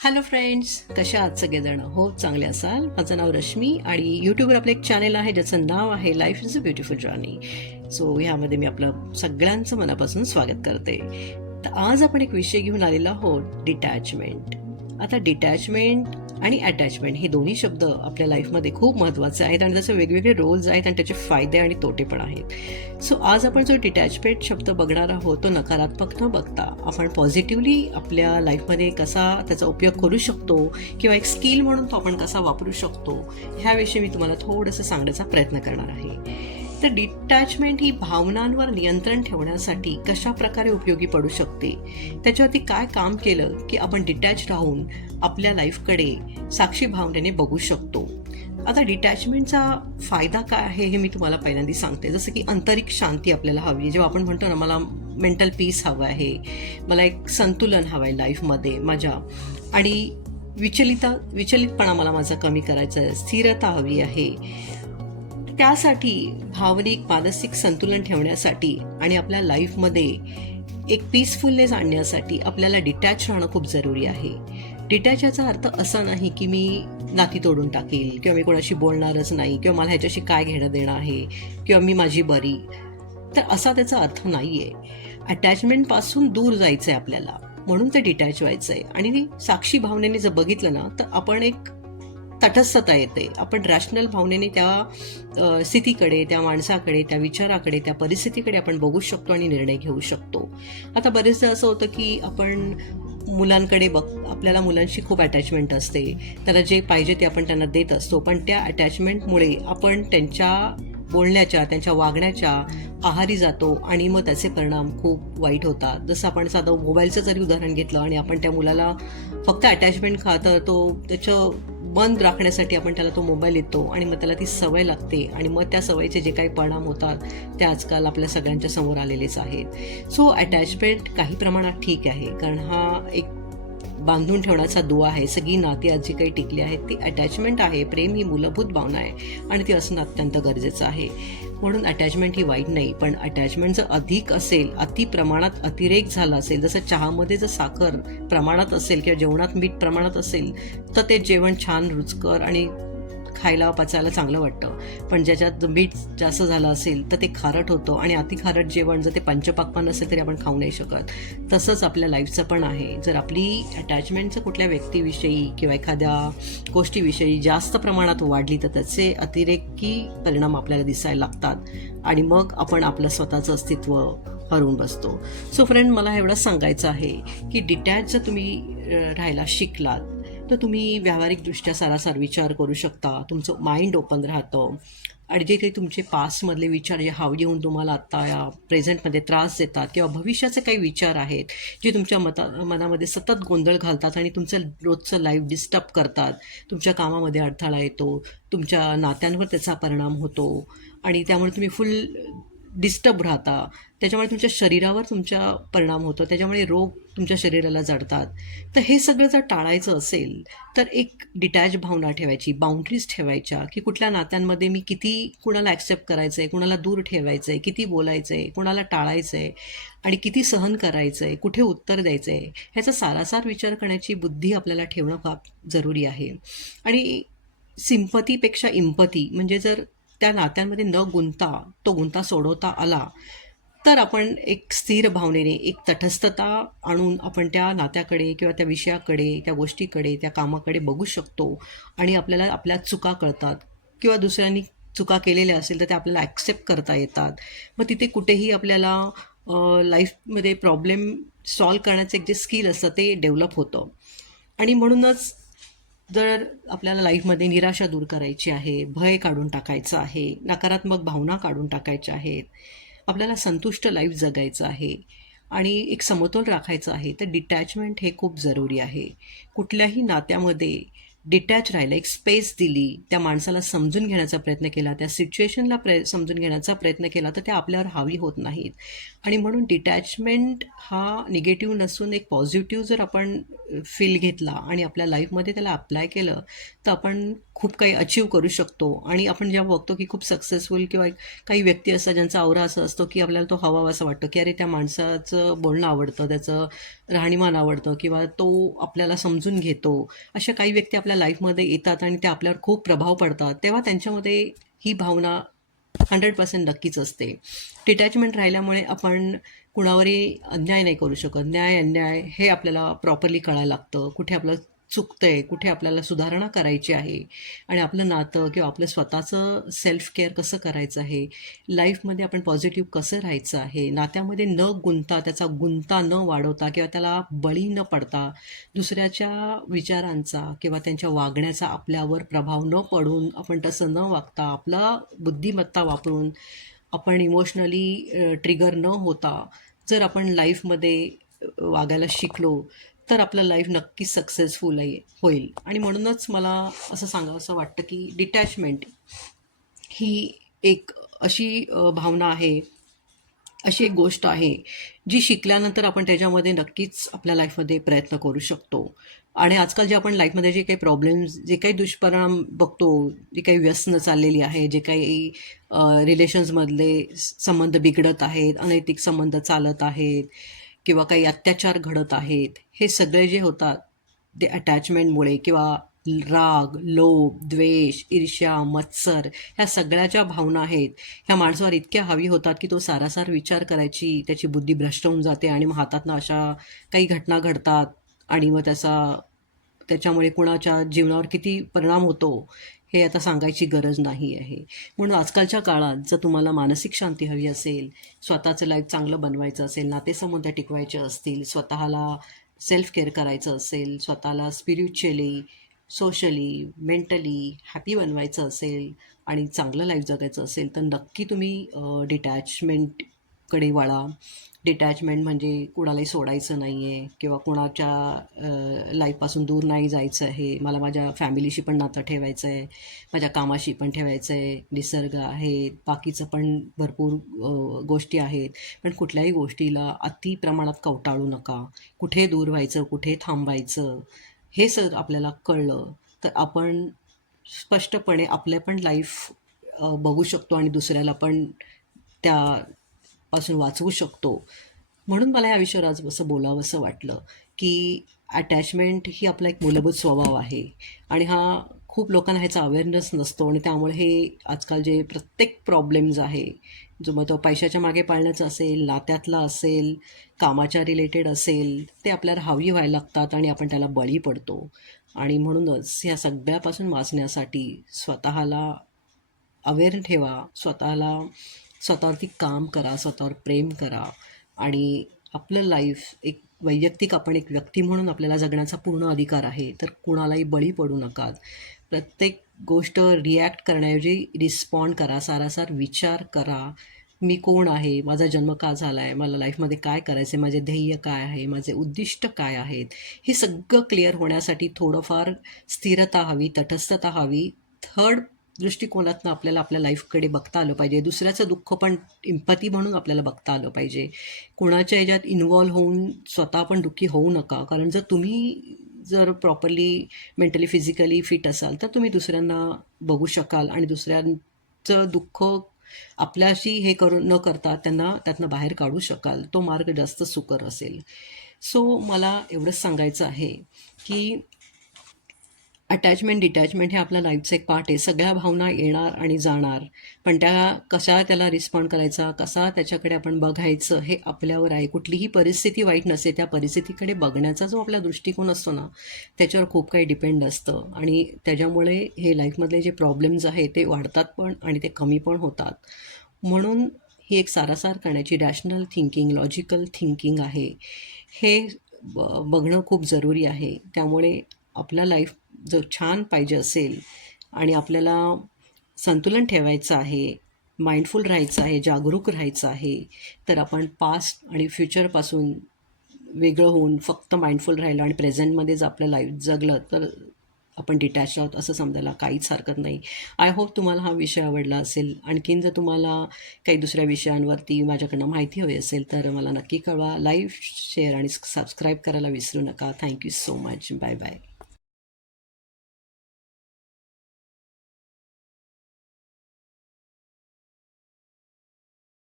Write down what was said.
Hello friends, कशा आहात सगळेजण? हो, चांगले असाल. माझं नाव रश्मी आणि यूट्यूबवर आपलं एक चॅनल आहे ज्याचं नाव आहे life is a beautiful journey. So ह्यामध्ये मी आपलं सगळ्यांचं मनापासून स्वागत करते. तर आज आपण एक विषय घेऊन आलेलो आहोत, डिटॅचमेंट. आता डिटॅचमेंट आणि अटॅचमेंट हे दोन्ही शब्द आपल्या लाईफमध्ये खूप महत्त्वाचे आहेत आणि त्याचे वेगवेगळे रोल्स आहेत आणि त्याचे फायदे आणि तोटे पण आहेत. सो आज आपण जो डिटॅचमेंट शब्द बघणार आहोत तो नकारात्मक न बघता आपण पॉझिटिव्हली आपल्या लाईफमध्ये कसा त्याचा उपयोग करू शकतो किंवा एक स्किल म्हणून तो आपण कसा वापरू शकतो ह्याविषयी मी तुम्हाला थोडंसं सांगण्याचा प्रयत्न करणार आहे. तर डिटॅचमेंट ही भावनांवर नियंत्रण ठेवण्यासाठी कशा प्रकारे उपयोगी पडू शकते, त्याच्यावरती काय काम केलं की आपण डिटॅच राहून आपल्या लाईफकडे साक्षी भावनेने बघू शकतो. आता डिटॅचमेंटचा फायदा काय आहे हे मी तुम्हाला पहिल्यांदा सांगते. जसं की आंतरिक शांती आपल्याला हवी आहे. जेव्हा आपण म्हणतो ना, मला मेंटल पीस हवं आहे, मला एक संतुलन हवं आहे लाईफमध्ये माझ्या, आणि विचलितपणा मला माझा कमी करायचा आहे, स्थिरता हवी आहे. त्यासाठी भावनिक मानसिक संतुलन ठेवण्यासाठी आणि आपल्या लाईफमध्ये एक पीसफुलनेस आणण्यासाठी आपल्याला डिटॅच राहणं खूप जरुरी आहे. डिटॅच याचा अर्थ असा नाही की मी नाती तोडून टाकेल किंवा मी कोणाशी बोलणारच नाही किंवा मला ह्याच्याशी काय घेणं देणं आहे किंवा मी माझी बरी, तर असा त्याचा अर्थ नाही आहे. अटॅचमेंटपासून दूर जायचं आहे आपल्याला, म्हणून ते डिटॅच व्हायचं आहे. आणि साक्षी भावनेने जर बघितलं ना, तर आपण एक तटस्थता येते. आपण रॅशनल भावनेने त्या स्थितीकडे, त्या माणसाकडे, त्या विचाराकडे, त्या परिस्थितीकडे आपण बघू शकतो आणि निर्णय घेऊ शकतो. आता बरेचदा असं होतं की आपण मुलांकडे आपल्याला मुलांशी खूप अटॅचमेंट असते, त्याला जे पाहिजे ते आपण त्यांना देत असतो, पण त्या अटॅचमेंटमुळे आपण त्यांच्या बोलण्याच्या, त्यांच्या वागण्याच्या आहारी जातो आणि मग त्याचे परिणाम खूप वाईट होतात. जसं आपण साधं मोबाईलचं जरी उदाहरण घेतलं आणि आपण त्या मुलाला फक्त अटॅचमेंट खातर तो त्याचं मन राखण्यासाठी आपण त्याला तो मोबाईल देतो आणि मग त्याला ती सवय लागते आणि मग त्या सवयीचे जे काही परिणाम होतात ते आजकाल आपल्या सगळ्यांच्या समोर आलेलेच आहेत. सो अटॅचमेंट काही प्रमाणात ठीक आहे, कारण हा एक बांधून ठेवण्याचा दुवा आहे. सगळी नाती आज जी काही टिकली आहेत ती अटॅचमेंट आहे. प्रेम ही मूलभूत भावना आहे आणि ती असणं अत्यंत गरजेचं आहे. म्हणून अटॅचमेंट ही वाईट नाही, पण अटॅचमेंट जर अधिक असेल, अति प्रमाणात अतिरेक झाला असेल, जसं चहामध्ये जर साखर प्रमाणात असेल किंवा जेवणात मीठ प्रमाणात असेल तर ते जेवण छान रुचकर आणि खायला पचायला चांगलं वाटतं. पण ज्याच्यात मीठ जास्त झालं असेल तर ते खारट होतं आणि अति खारट जेवण जर ते पंचपाक्वान्न असेल तरी आपण खाऊ नाही शकत. तसंच आपल्या लाईफचं पण आहे. जर आपली अटॅचमेंटचं कुठल्या व्यक्तीविषयी किंवा एखाद्या गोष्टीविषयी जास्त प्रमाणात वाढली तर त्याचे अतिरेकी परिणाम आपल्याला दिसायला लागतात आणि मग आपण आपलं स्वतःचं अस्तित्व हरवून बसतो. सो फ्रेंड, मला एवढंच सांगायचं आहे की डिटॅच जर तुम्ही राहायला शिकलात तर तुम्ही व्यावहारिकदृष्ट्या सारासार विचार करू शकता. तुमचं माइंड ओपन राहतं आणि जे काही तुमचे पास्टमधले विचार जे हाव येऊन तुम्हाला आत्ता या प्रेझेंटमध्ये त्रास देतात किंवा भविष्याचे काही विचार आहेत जे तुमच्या मनामध्ये सतत गोंधळ घालतात आणि तुमचं रोजचं लाईफ डिस्टर्ब करतात, तुमच्या कामामध्ये अडथळा येतो, तुमच्या नात्यांवर त्याचा परिणाम होतो आणि त्यामुळे तुम्ही फुल डिस्टर्ब राहता. त्याच्यामुळे तुमच्या शरीरावर तुमचा परिणाम होतो, त्याच्यामुळे रोग तुमच्या शरीराला जडतात. तर हे सगळं जर टाळायचं असेल तर एक डिटॅच भावना ठेवायची, बाउंड्रीज ठेवायच्या की कुठल्या नात्यांमध्ये मी किती कुणाला ॲक्सेप्ट करायचं आहे, कुणाला दूर ठेवायचं आहे, किती बोलायचं आहे, कुणाला टाळायचं आहे आणि किती सहन करायचं आहे, कुठे उत्तर द्यायचं आहे, ह्याचा सारासार विचार करण्याची बुद्धी आपल्याला ठेवणं फार जरुरी आहे. आणि सिंपतीपेक्षा इम्पती, म्हणजे जर त्या नात्यांमध्ये न गुंता तो गुंता सोडवता आला तर आपण एक स्थिर भावनेने, एक तटस्थता आणून आपण त्या नात्याकडे किंवा त्या विषयाकडे, त्या गोष्टीकडे, त्या कामाकडे बघू शकतो आणि आपल्याला आपल्या चुका कळतात किंवा दुसऱ्यांनी चुका केलेल्या असेल तर त्या आपल्याला ॲक्सेप्ट करता येतात. मग तिथे कुठेही आपल्याला लाईफमध्ये प्रॉब्लेम सॉल्व करण्याचं एक जे स्किल असतं ते डेव्हलप होतं. आणि म्हणूनच जर आपल्याला लाईफमध्ये निराशा दूर करायची आहे, भय काढून टाकायचं आहे, नकारात्मक भावना काढून टाकायच्या आहेत, आपल्याला संतुष्ट लाईफ जगायचं आहे आणि एक समतोल राखायचा आहे, तर डिटॅचमेंट हे खूप जरुरी आहे. कुठल्याही नात्यामध्ये डिटॅच राहिलं, एक स्पेस दिली, त्या माणसाला समजून घेण्याचा प्रयत्न केला, त्या सिच्युएशनला समजून घेण्याचा प्रयत्न केला, तर त्या आपल्यावर हावी होत नाहीत. आणि म्हणून डिटॅचमेंट हा निगेटिव्ह नसून एक पॉझिटिव्ह जर आपण फील घेतला आणि आपल्या लाईफमध्ये त्याला अप्लाय केलं, तर आपण खूप काही अचीव करू शकतो. आणि आपण जेव्हा बघतो की खूप सक्सेसफुल किंवा काही व्यक्ती असतात ज्यांचा अवरा असा असतो की आपल्याला तो हवा असं वाटतं की अरे त्या माणसाचं बोलणं आवडतं, त्याचं राहणीमान आवडतं किंवा तो आपल्याला समजून घेतो. अशा काही व्यक्ती आपल्या लाईफमध्ये येतात आणि त्या आपल्यावर खूप प्रभाव पडतात, तेव्हा त्यांच्यामध्ये ही भावना 100% नक्कीच असते. डिटॅचमेंट राहिल्यामुळे आपण कुणावरही अन्याय नाही करू शकत. न्याय, अन्याय हे आपल्याला प्रॉपरली कळायला लागतं. कुठे आपलं चुकतंय, कुठे आपल्याला सुधारणा करायची आहे आणि आपलं नातं किंवा आपलं स्वतःचं सेल्फ केअर कसं करायचं आहे, लाईफमध्ये आपण पॉझिटिव्ह कसं राहायचं आहे, नात्यामध्ये न गुंतता, त्याचा गुंता न वाढवता किंवा त्याला बळी न पडता, दुसऱ्याच्या विचारांचा किंवा त्यांच्या वागण्याचा आपल्यावर प्रभाव न पडून आपण तसं न वागता आपला बुद्धिमत्ता वापरून आपण इमोशनली ट्रिगर न होता जर आपण लाईफमध्ये वागायला शिकलो, तर आपलं लाईफ नक्कीच सक्सेसफुल होईल. आणि म्हणूनच मला असं सांगावंसं वाटतं की डिटॅचमेंट ही एक अशी भावना आहे, अशी एक गोष्ट आहे, जी शिकल्यानंतर आपण त्याच्यामध्ये नक्कीच आपल्या लाईफमध्ये प्रयत्न करू शकतो. आणि आजकाल जे आपण लाईफमध्ये जे काही प्रॉब्लेम्स, जे काही दुष्परिणाम बघतो, जी काही व्यसनं चाललेली आहे, जे काही रिलेशन्समधले संबंध बिघडत आहेत, अनैतिक संबंध चालत आहेत किंवा काही अत्याचार घडत आहेत, हे सगळे जे होतात ते अटॅचमेंटमुळे किंवा राग, लोभ, द्वेष, ईर्ष्या, मत्सर ह्या सगळ्या ज्या भावना आहेत, ह्या माणसावर इतक्या हावी होतात की तो सारासार विचार करायची त्याची बुद्धी भ्रष्ट होऊन जाते आणि मग हातातनं अशा काही घटना घडतात आणि मग त्याच्यामुळे कुणाच्या जीवनावर किती परिणाम होतो हे आता सांगायची गरज नाही आहे. म्हणून आजकालच्या काळात जर तुम्हाला मानसिक शांती हवी असेल, स्वतःचं लाईफ चांगलं बनवायचं असेल, नातेसंबंध टिकवायचे असतील, स्वतःला सेल्फ केअर करायचं असेल, स्वतःला स्पिरिच्युअली, सोशली, मेंटली हॅपी बनवायचं असेल आणि चांगलं लाईफ जगायचं असेल, तर नक्की तुम्ही डिटॅचमेंटकडे वळा. डिटॅचमेंट म्हणजे कुणालाही सोडायचं नाही आहे किंवा कुणाच्या लाईफपासून दूर नाही जायचं आहे. मला माझ्या फॅमिलीशी पण नातं ठेवायचं आहे, माझ्या कामाशी पण ठेवायचं आहे, निसर्ग आहे, बाकीचं पण भरपूर गोष्टी आहेत. पण कुठल्याही गोष्टीला अति प्रमाणात कवटाळू नका. कुठे दूर व्हायचं, कुठे थांबायचं, हे जर आपल्याला कळलं, तर आपण स्पष्टपणे आपल्या पण लाईफ बघू शकतो आणि दुसऱ्याला पण त्यापासून वाचवू शकतो. म्हणून मला या विषयावर आज असं बोलावंसं वाटलं की अटॅचमेंट ही आपला एक मूलभूत स्वभाव आहे आणि हा खूप लोकांना ह्याचा अवेअरनेस नसतो आणि त्यामुळे हे आजकाल जे प्रत्येक प्रॉब्लेम्स आहे, जो मग तो पैशाच्या मागे पाळण्याचा असेल, नात्यातला असेल, कामाच्या रिलेटेड असेल, ते आपल्याला हावी व्हायला लागतात आणि आपण त्याला बळी पडतो. आणि म्हणूनच ह्या सगळ्यापासून वाचण्यासाठी स्वतःला अवेअर ठेवा, स्वतःवरती काम करा, स्वतःवर प्रेम करा आणि आपलं लाईफ एक वैयक्तिक आपण एक व्यक्ती म्हणून आपल्याला जगण्याचा पूर्ण अधिकार आहे. तर कुणालाही बळी पडू नका. प्रत्येक गोष्ट रिॲक्ट करण्याऐवजी रिस्पॉन्ड करा, सारासार विचार करा. मी कोण आहे? माझा जन्म का झाला आहे? मला लाईफमध्ये काय करायचं आहे? माझे ध्येय काय आहे? माझे उद्दिष्ट काय आहेत? हे सगळं क्लिअर होण्यासाठी थोडंफार स्थिरता हवी, तटस्थता हवी. थर्ड दृष्टिकोनातनं आपल्याला आपल्या लाईफकडे बघता आलं पाहिजे. दुसऱ्याचं दुःख पण इम्पॅथी म्हणून आपल्याला बघता आलं पाहिजे. कोणाच्या ह्याच्यात इन्व्हॉल्व होऊन स्वतः पण दुःखी होऊ नका. कारण जर प्रॉपरली मेंटली, फिजिकली फिट असाल, तर तुम्ही दुसऱ्यांना बघू शकाल आणि दुसऱ्यांचं दुःख आपल्याशी हे न करता त्यांना त्यातनं बाहेर काढू शकाल. तो मार्ग जास्त सुकर असेल. सो मला एवढंच सांगायचं आहे की अटॅचमेंट, डिटॅचमेंट हे आपल्या लाईफचं एक पार्ट आहे. सगळ्या भावना येणार आणि जाणार, पण कशा त्याला रिस्पॉन्ड करायचा, कसा त्याच्याकडे आपण बघायचं हे आपल्यावर आहे. कुठलीही परिस्थिती वाईट नसते, त्या परिस्थितीकडे बघण्याचा जो आपला दृष्टिकोन असतो ना, त्याच्यावर खूप काही डिपेंड असतं आणि त्याच्यामुळे हे लाईफमधले जे प्रॉब्लेम्स आहेत ते वाढतात पण आणि ते कमी पण होतात. म्हणून ही एक सारासार करण्याची रॅशनल थिंकिंग, लॉजिकल थिंकिंग आहे, हे बघणं खूप जरुरी आहे. त्यामुळे आपला लाईफ जर छान पाहिजे असेल आणि आपल्याला संतुलन ठेवायचं आहे, माइंडफुल राहायचं आहे, जागरूक राहायचं आहे, तर आपण पास्ट आणि फ्युचरपासून वेगळं होऊन फक्त माइंडफुल राहिलं आणि प्रेझेंटमध्येच आपलं लाईफ जगलं, तर आपण डिटॅच आहोत असं समजायला काहीच हरकत नाही. आय होप तुम्हाला हा विषय आवडला असेल. आणखीन जर तुम्हाला काही दुसऱ्या विषयांवरती माझ्याकडनं माहिती हवी असेल तर मला नक्की कळवा. लाईव्ह, शेअर आणि सबस्क्राईब करायला विसरू नका. Thank you so much. Bye bye.